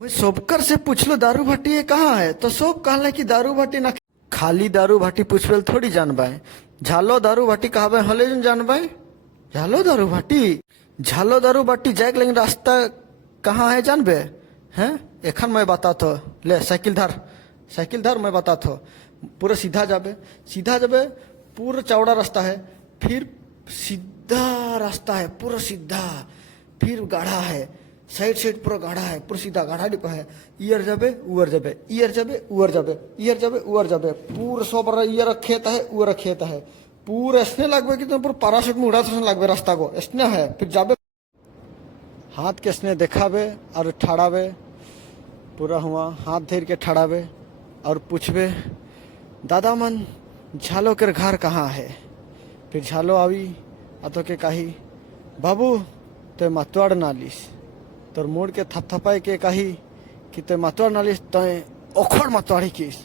मैं सबकर से पूछलो दारू भाटी ये कहाँ है, तो सब कहले कि दारू भाटी ना। खाली दारू भाटी पूछबे थोड़ी जानबाई। झालो दारू भाटी कहबे हले जानबाई। झालो दारू भाटी, झालो दारू भाटी जाए लेकिन रास्ता कहाँ है जानबे हैं। एखन मैं बता तो ले साइकिल धर मैं बता तो पूरा सीधा जाबे, सीधा जाबे, पूरा चौड़ा रास्ता है, फिर सीधा रास्ता है, पूरा सीधा, फिर गाढ़ा है, साइड साइड पूरा गाढ़ा है, पूरा सीधा गाढ़ा डिपा है। इयर जाबे उयर जाबे, इयर जाबे उयर जाबे, इयर जाबे उयर जाबे, पूरा सब इयर खेत है उयर खेत है, पूरा ऐसने लगबे कि तुम पूरा पाराशूट में उड़ा लगबे रास्ता को ऐसने है। फिर जाबे हाथ के ऐसने देखाबे और ठाड़ाबे, पूरा हुआ हाथ धर के ठाड़ाबे और पूछबे दादा मन झालो के घर कहाँ है। फिर झालो आवी तो के कही बाबू ते मतवाड़ नालिस, तोर मोड़ के थपथपाए के कही कि ते मतवाड़ नालिस तय ओखड़ मतवाड़ी किस।